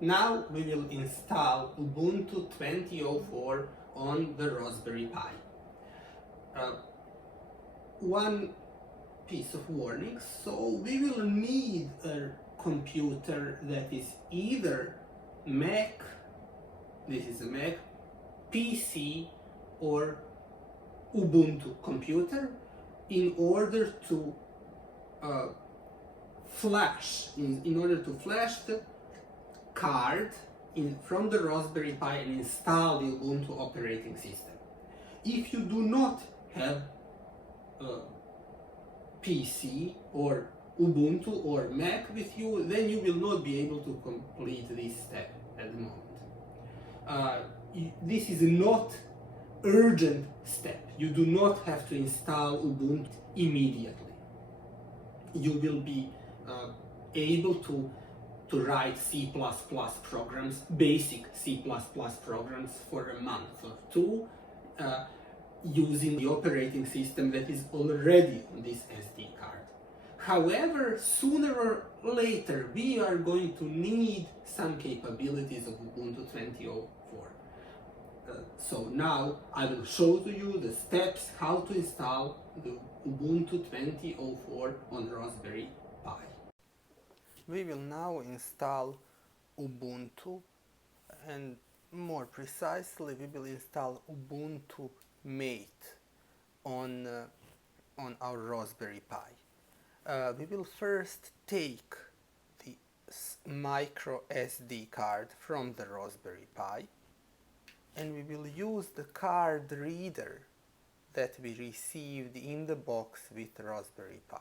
Now we will install Ubuntu 20.04 on the Raspberry Pi. One piece of warning, so we will need a computer that is either Mac, this is a Mac, PC or Ubuntu computer in order to flash the card from the Raspberry Pi and install the Ubuntu operating system. If you do not have a PC or Ubuntu or Mac with you, then you will not be able to complete this step at the moment. This is not urgent step. You do not have to install Ubuntu immediately. You will be able to write C++ programs, basic C++ programs for a month or two, using the operating system that is already on this SD card. However, sooner or later we are going to need some capabilities of Ubuntu 20.04. So now I will show to you the steps how to install the Ubuntu 20.04 on Raspberry Pi. We will now install Ubuntu, and more precisely we will install Ubuntu Mate on our Raspberry Pi. We will first take the micro SD card from the Raspberry Pi, and we will use the card reader that we received in the box with Raspberry Pi.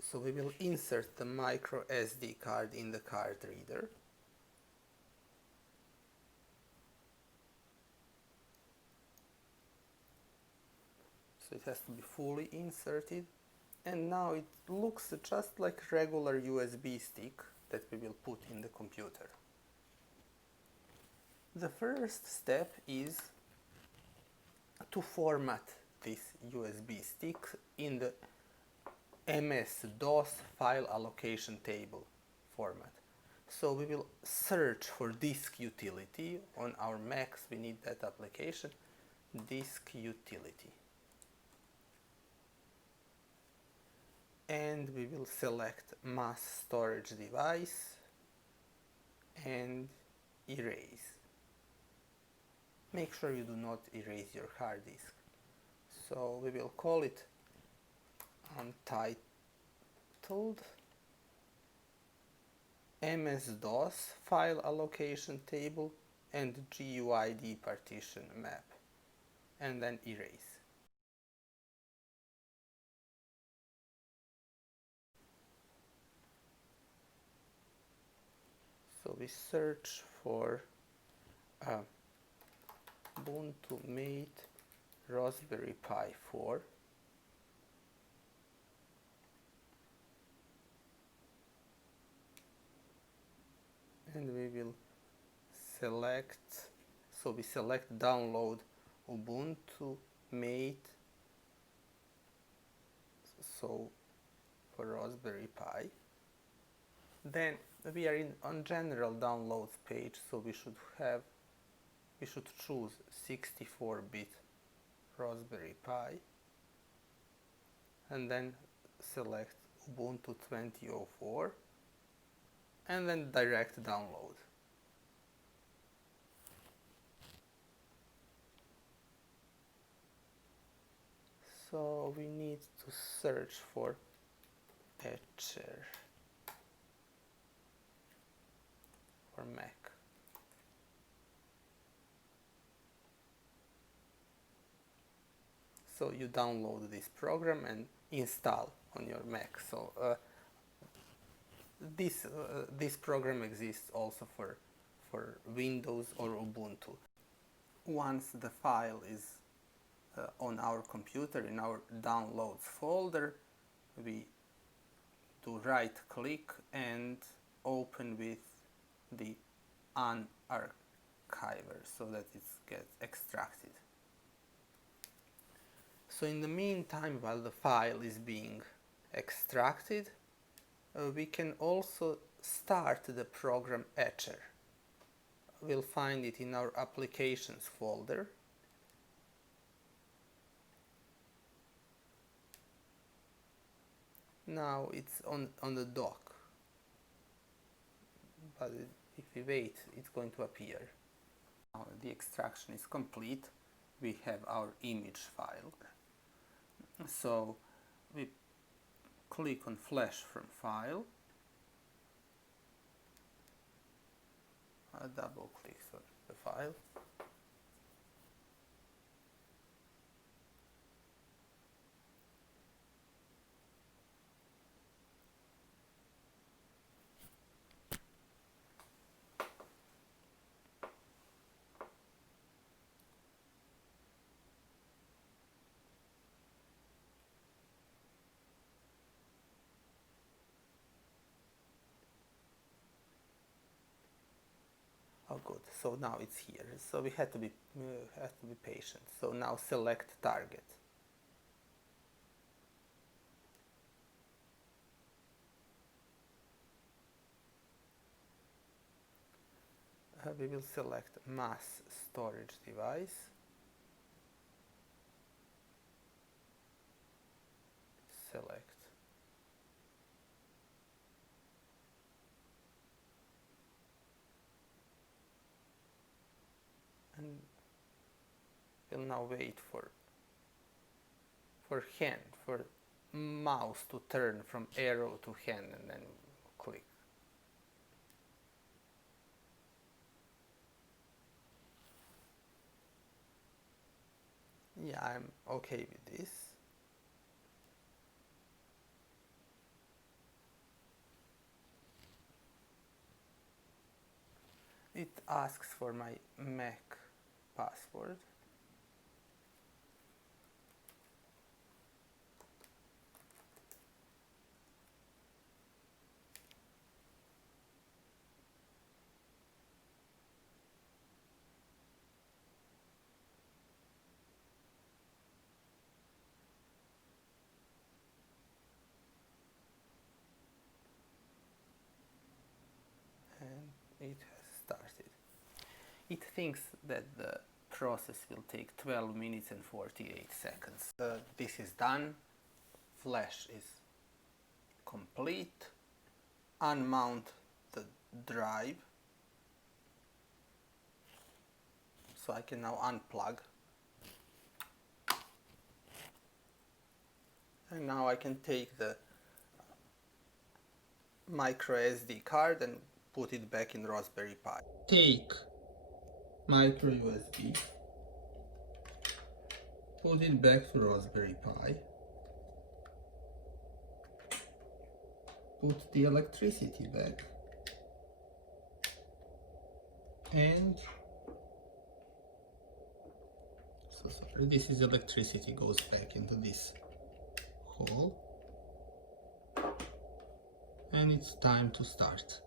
So we will insert the micro SD card in the card reader. So it has to be fully inserted, and now it looks just like a regular USB stick that we will put in the computer. The first step is to format this USB stick in the MS-DOS file allocation table format. So we will search for disk utility. On our Macs we need that application, disk utility. And we will select mass storage device and erase. Make sure you do not erase your hard disk. So we will call it untitled MS-DOS file allocation table and GUID partition map, and then erase. So we search for Ubuntu Mate Raspberry Pi 4. And we will select, so we select download Ubuntu Mate, so for Raspberry Pi. Then we are on general downloads page, so we should choose 64-bit Raspberry Pi, and then select Ubuntu 20.04, and then direct download. So we need to search for Etcher for Mac. So you download this program and install on your Mac. So this program exists also for Windows or Ubuntu. Once the file is on our computer in our downloads folder, we do right click and open with the unarchiver so that it gets extracted. So in the meantime, while the file is being extracted, we can also start the program Etcher. We'll find it in our applications folder. Now it's on the dock, but if we wait, it's going to appear. Now the extraction is complete. We have our image file. So we click on Flash from File, double click on the file, oh good, so now it's here. So we had to be patient. So now select target. We will select mass storage device. Select. And we'll now wait for mouse to turn from arrow to hand, and then click. Yeah, I'm okay with this. It asks for my Mac password. And it has started. It thinks that the process will take 12 minutes and 48 seconds. This is done. Flash is complete. Unmount the drive. So I can now unplug. And now I can take the micro SD card and put it back in Raspberry Pi. Take micro USB, put it back to Raspberry Pi, put the electricity back, and so sorry, this is electricity goes back into this hole, and it's time to start.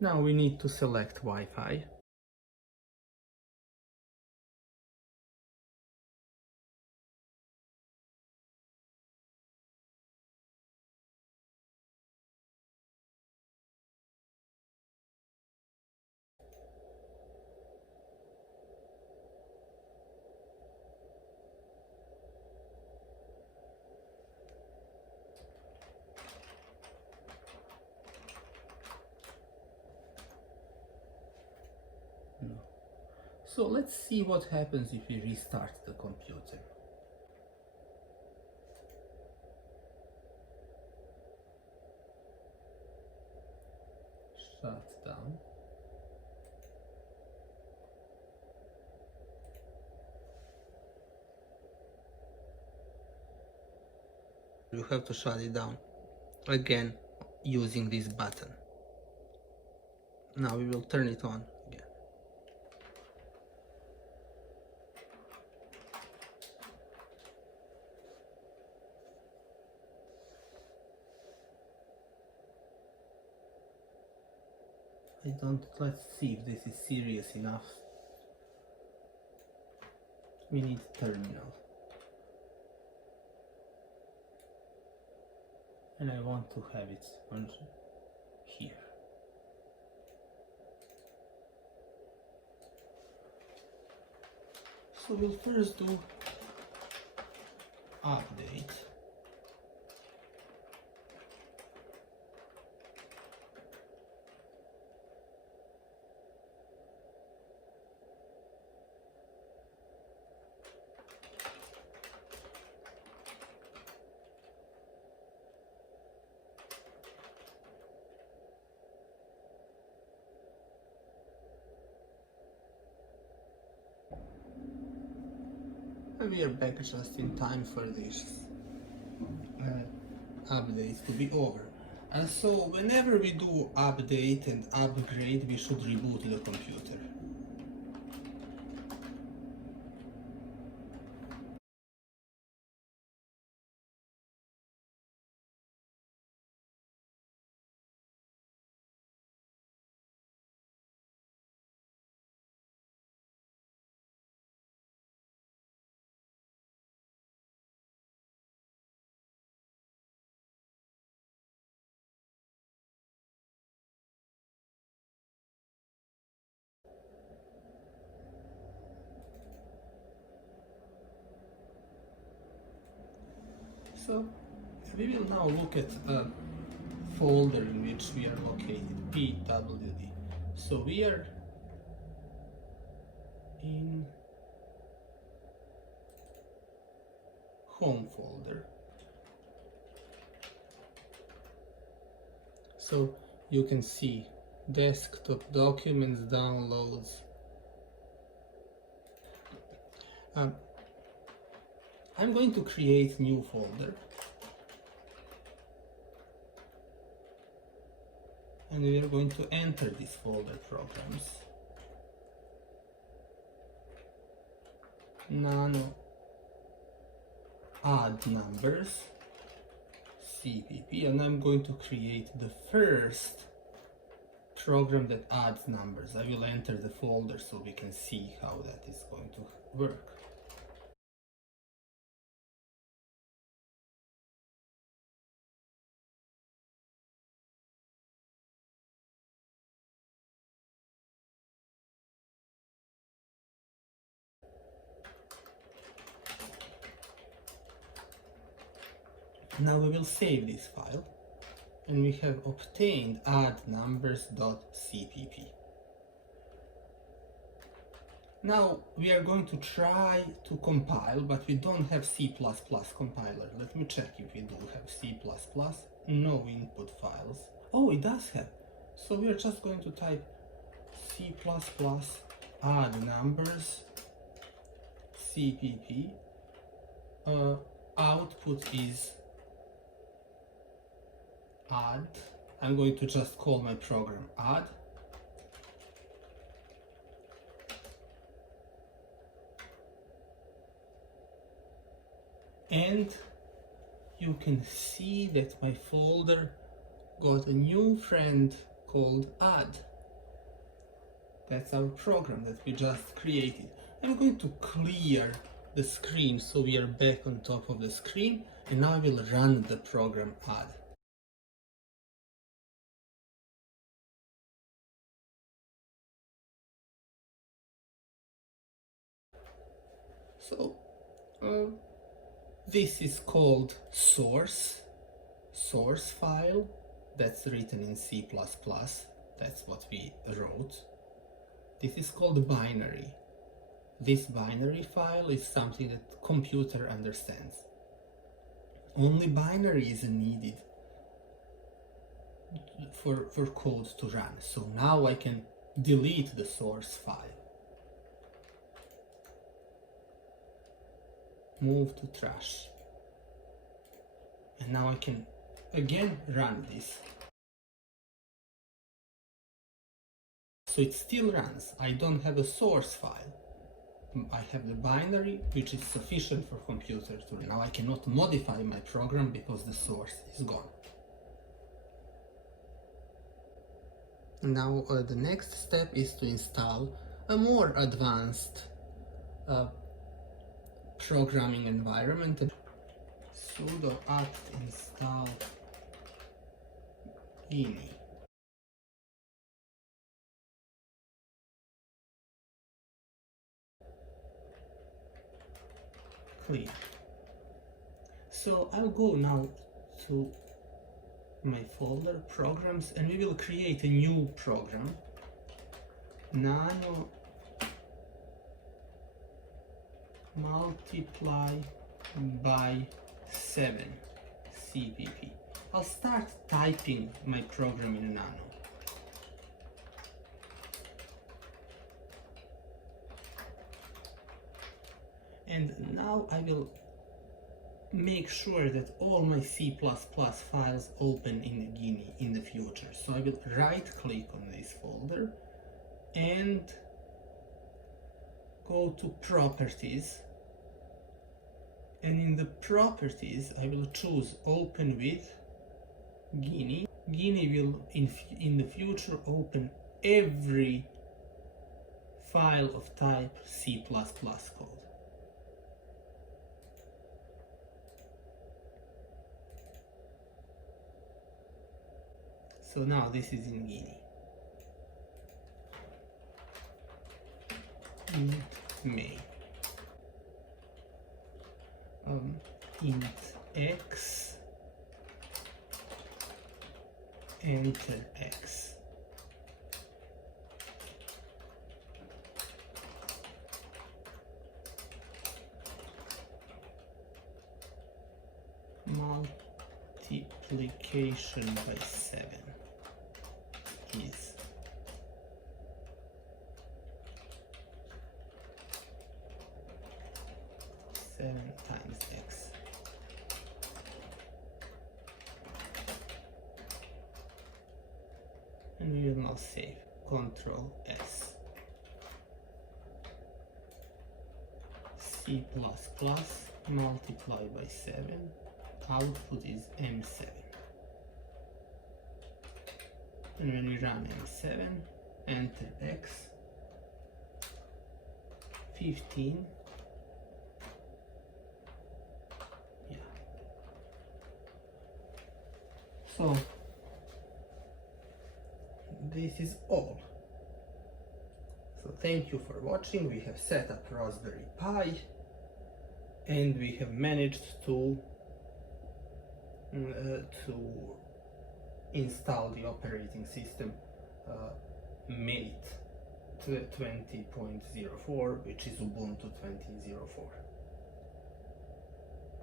Now we need to select Wi-Fi. No. So let's see what happens if we restart the computer. Shut down. You have to shut it down again using this button. Now we will turn it on again. Let's see if this is serious enough. We need terminal. And I want to have it on here. So we'll first do update. And we are back just in time for this update to be over. And so whenever we do update and upgrade, we should reboot the computer. So we will now look at a folder in which we are located, PWD. So we are in home folder. So you can see desktop, documents, downloads. I'm going to create new folder, and we are going to enter this folder programs. Nano add numbers, CPP, and I'm going to create the first program that adds numbers. I will enter the folder so we can see how that is going to work. Now we will save this file, and we have obtained addnumbers.cpp. Now we are going to try to compile, but we don't have C++ compiler. Let me check if we do have C++. No input files. Oh, it does have. So we are just going to type C++ add numbers cpp. Output is add. I'm going to just call my program add. And you can see that my folder got a new friend called add. That's our program that we just created. I'm going to clear the screen so we are back on top of the screen, and now I will run the program add. So this is called source file. That's written in C++. That's what we wrote. This is called binary. This binary file is something that computer understands. Only binary is needed for code to run. So now I can delete the source file. Move to trash. And now I can again run this. So it still runs. I don't have a source file. I have the binary, which is sufficient for computer to run. Now I cannot modify my program because the source is gone. Now the next step is to install a more advanced programming environment. Sudo apt install Geany. Clear. So I'll go now to my folder programs and we will create a new program, nano multiply by 7 CPP. I'll start typing my program in nano. And now I will make sure that all my C++ files open in Geany in the future. So I will right click on this folder and go to properties, and in the properties I will choose open with Geany. Geany will in the future open every file of type C++ code. So now this is in Geany. Main. Int x, enter x. Multiplication by 7 is 7 times x. And we will now save. Ctrl S. C++ multiply by 7. Output is M7. And when we run M7, enter x, 15. Yeah. So this is all. So thank you for watching. We have set up Raspberry Pi and we have managed to install the operating system Mate 20.04, which is Ubuntu 20.04.